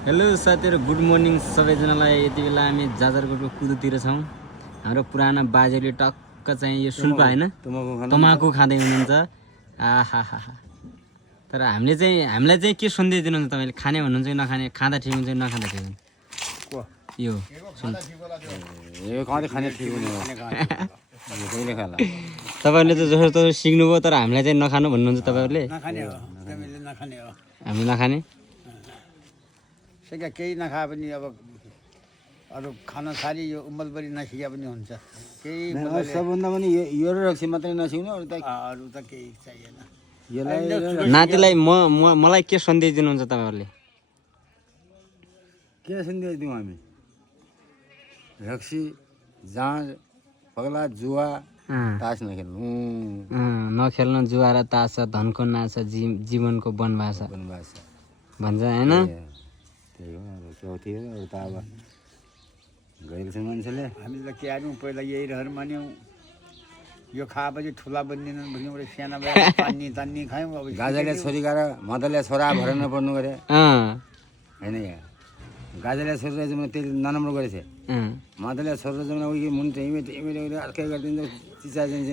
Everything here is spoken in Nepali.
हेलो साथीहरु, गुड मर्निङ सबैजनालाई। यति बेला हामी जाजरकोटको कुदोतिर छौँ। हाम्रो पुरानो बाजेले टक्क चाहिँ यो सुल्पा होइन तमाकु खाँदै हुनुहुन्छ। आहा, तर हामीलाई चाहिँ के सन्देश दिनुहुन्छ तपाईँले? खाने भन्नुहुन्छ कि नखाने? खाँदा ठिक हुन्छ कि नखाँदा ठिक हुन्छ? यो तपाईँहरूले त जस्तो तस्तो सिक्नुभयो, तर हामीलाई चाहिँ नखानु भन्नुहुन्छ तपाईँहरूले। हामी नखाने केही नखाए पनि अब अरू खान सारी यो उमलबरी नसिके पनि हुन्छ। केही सबभन्दा पनि यो रक्सी मात्रै नसिक्नु, अरू त केही चाहिएन। नातिलाई मलाई के सन्देश दिनुहुन्छ तपाईँहरूले? के सन्देश दिउँ हामी? रक्सी, जाँड, पगला, जुवा, तास नखेल्नु। नखेल्नु जुवा र तास, धनको नाश, जीवनको वनवास भन्छ होइन? त्यही हो, अब चौथी हो। अरू त अब गएको छ मान्छेले। हामीले के हाल्यौँ, पहिला यही रहर मान्यौँ। यो खाएपछि ठुला बनिँदैन भन्ने एउटा सानो तान्नी खायौँ। अब गाजाले छोरी गएर मदले छोरा भएर नपर्नु गरे होइन। यहाँ गाजाले छोरी जमा त्यसले नराम्रो गरेछ। मदले छोरा जमा उयो मुनि इमेट अर्कै गरिदिन्छ, चिचा जान्छ।